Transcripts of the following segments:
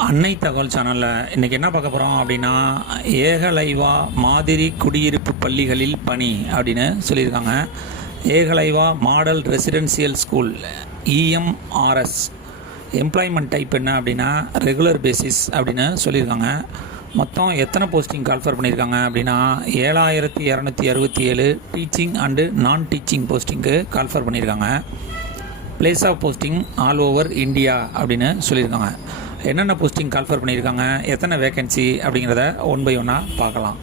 அன்னை தகவல் சேனலில் இன்றைக்கி என்ன பார்க்க போகிறோம் அப்படின்னா, ஏகலைவா மாதிரி குடியிருப்பு பள்ளிகளில் பணி அப்படின்னு சொல்லியிருக்காங்க. Eklavya model residential school EMRS employment type என்ன அப்படின்னா ரெகுலர் பேசிஸ் அப்படின்னு சொல்லியிருக்காங்க. மொத்தம் எத்தனை போஸ்டிங் கால்ஃபர் பண்ணியிருக்காங்க அப்படின்னா 7267 டீச்சிங் அண்டு நான் டீச்சிங் போஸ்டிங்க்கு கால்ஃபர் பண்ணியிருக்காங்க. Place of posting all over India அப்படின்னு சொல்லியிருக்காங்க. என்னென்ன போஸ்டிங் கால்ஃபர் பண்ணியிருக்காங்க, எத்தனை வேக்கன்சி அப்படிங்கிறத ஒன் பை ஒன்னாக பார்க்கலாம்.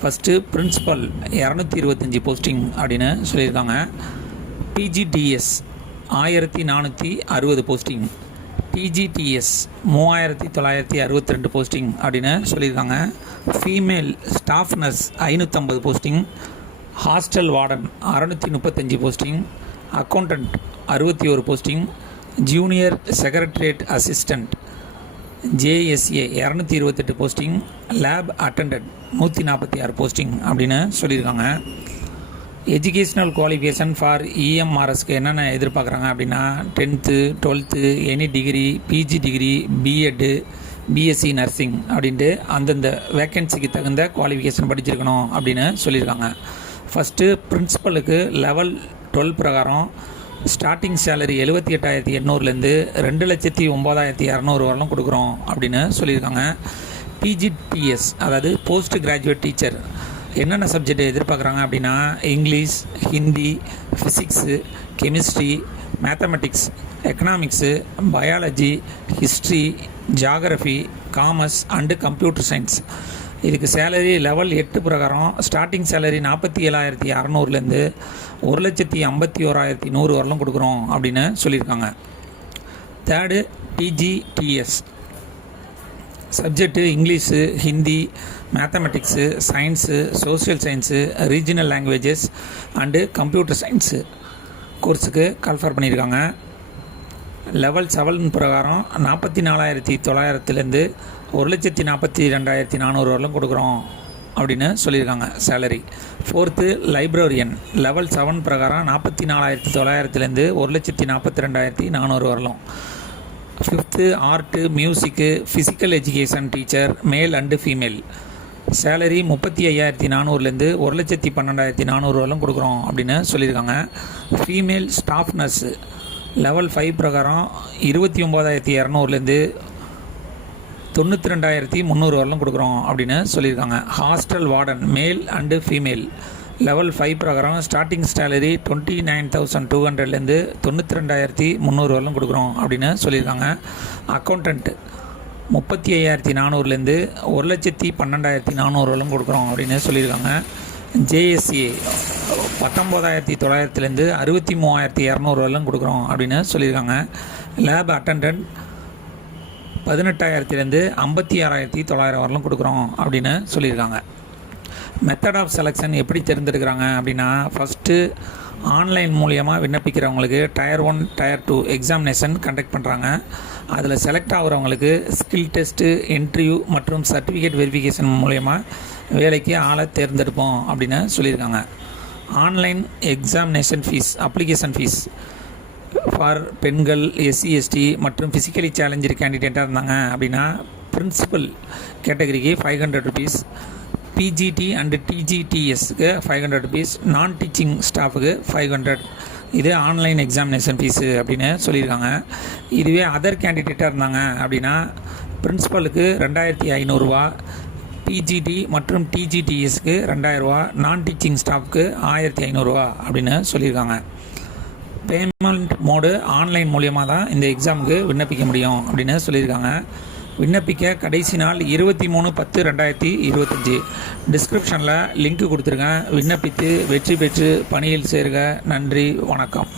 ஃபஸ்ட்டு பிரின்ஸிபல் 225 போஸ்டிங் அப்படின்னு சொல்லியிருக்காங்க. பிஜிடிஎஸ் 1460 போஸ்டிங், டிஜிடிஎஸ் 3962 போஸ்டிங் அப்படின்னு சொல்லியிருக்காங்க. Female staff nurse 550 posting, hostel warden 635 posting, accountant 61 posting, junior secretariat assistant JSA 228 posting, lab attendance 146 posting அப்படின்னு சொல்லியிருக்காங்க. எஜுகேஷ்னல் குவாலிஃபிகேஷன் ஃபார் இஎம்ஆர்எஸ்க்கு என்னென்ன எதிர்பார்க்குறாங்க அப்படின்னா 10th 12th any degree, PG degree, BEd, BSc nursing அப்படின்ட்டு அந்தந்த வேக்கன்சிக்கு தகுந்த குவாலிஃபிகேஷன் படிச்சிருக்கணும் அப்படின்னு சொல்லியிருக்காங்க. ஃபஸ்ட்டு பிரின்ஸிபலுக்கு லெவல் 12 பிரகாரம் ஸ்டார்டிங் சேலரி 78,800லேருந்து 2,09,200 வரலாம் கொடுக்குறோம் அப்படின்னு சொல்லியிருக்காங்க. பிஜிடிஎஸ் அதாவது போஸ்ட் கிராஜுவேட் டீச்சர் என்னென்ன சப்ஜெக்ட் எதிர்பார்க்குறாங்க அப்படின்னா English, Hindi, physics, chemistry, mathematics, economics, biology, history, geography, commerce and computer science. இதுக்கு சேலரி லெவல் 8 பிரகாரம் ஸ்டார்டிங் சேலரி 47,600லேருந்து 1,51,100 வரலாம் கொடுக்குறோம் அப்படின்னு சொல்லியிருக்காங்க. Third TGTs subject English, Hindi, mathematics, science, social science, regional languages and computer science கோர்ஸுக்கு கால்ஃபர் பண்ணியிருக்காங்க. லெவல் 7 பிரகாரம் 44,900லேருந்து 1,42,400 வரலும் கொடுக்குறோம் அப்படின்னு சொல்லியிருக்காங்க சேலரி. ஃபோர்த்து லைப்ரரியன் லெவல் 7 பிரகாரம் 44,900லேருந்து 1,42,400 வரலும். Fifth art, music, physical education teacher male and female salary 35,400லேருந்து 1,12,400 வரலும் கொடுக்குறோம் அப்படின்னு சொல்லியிருக்காங்க. ஃபீமேல் ஸ்டாஃப் நர்ஸு லெவல் 5 பிரகாரம் 29,200லேருந்து 92,300 வரலும் கொடுக்குறோம் அப்படின்னு சொல்லியிருக்காங்க. ஹாஸ்டல் வார்டன் மேல் அண்டு ஃபீமேல் லெவல் 5 பிரகாரம் ஸ்டார்டிங் சேலரி 29,200லேருந்து 92,300 வரலும் கொடுக்குறோம் அப்படின்னு சொல்லியிருக்காங்க. அக்கௌண்டன்ட் 35,400லேருந்து 1,12,400 வரலும் கொடுக்குறோம் அப்படின்னு சொல்லியிருக்காங்க. ஜேஎஸ்ஏ 19,900லேருந்து 63,200 வரலும் கொடுக்குறோம் அப்படின்னு சொல்லியிருக்காங்க. லேப் அட்டண்டன்ட் 18,000லேருந்து 56,900 வரலும் கொடுக்குறோம் அப்படின்னு சொல்லியிருக்காங்க. மெத்தட் ஆஃப் செலெக்ஷன் எப்படி தேர்ந்தெடுக்கிறாங்க அப்படின்னா ஃபஸ்ட்டு ஆன்லைன் மூலியமாக விண்ணப்பிக்கிறவங்களுக்கு டயர் 1 டயர் 2 எக்ஸாமினேஷன் கண்டக்ட் பண்ணுறாங்க. அதில் செலக்ட் ஆகிறவங்களுக்கு ஸ்கில் டெஸ்ட்டு, இன்டர்வியூ மற்றும் சர்டிஃபிகேட் வெரிஃபிகேஷன் மூலயமா வேலைக்கு ஆளை தேர்ந்தெடுப்போம் அப்படின்னு சொல்லியிருக்காங்க. Online examination fees, application fees for பெண்கள், எஸ்சி எஸ்டி மற்றும் ஃபிசிக்கலி சேலஞ்சு கேண்டிடேட்டாக இருந்தாங்க அப்படின்னா பிரின்சிபல் கேட்டகரிக்கு 500 ருபீஸ், பிஜிடி அண்டு டிஜிடிஎஸ்க்கு 500 ருபீஸ், நான் டீச்சிங் ஸ்டாஃபுக்கு 500. இது ஆன்லைன் எக்ஸாமினேஷன் ஃபீஸு அப்படின்னு சொல்லியிருக்காங்க. இதுவே அதர் கேண்டிடேட்டாக இருந்தாங்க அப்படின்னா பிரின்சிபலுக்கு 2,500 பிஜிடி மற்றும் டிஜிடிஎஸ்க்கு 2,000, நான் டீச்சிங் ஸ்டாஃப்க்கு 1,500 அப்படின்னு சொல்லியிருக்காங்க. பேமெண்ட் மோடு ஆன்லைன் மூலியமாக தான் இந்த எக்ஸாமுக்கு விண்ணப்பிக்க முடியும் அப்படின்னு சொல்லியிருக்காங்க. விண்ணப்பிக்க கடைசி நாள் 23/10/2025. டிஸ்கிரிப்ஷனில் லிங்க் கொடுத்துருக்கேன். விண்ணப்பித்து வெற்றி பெற்று பணியில் சேருக. நன்றி, வணக்கம்.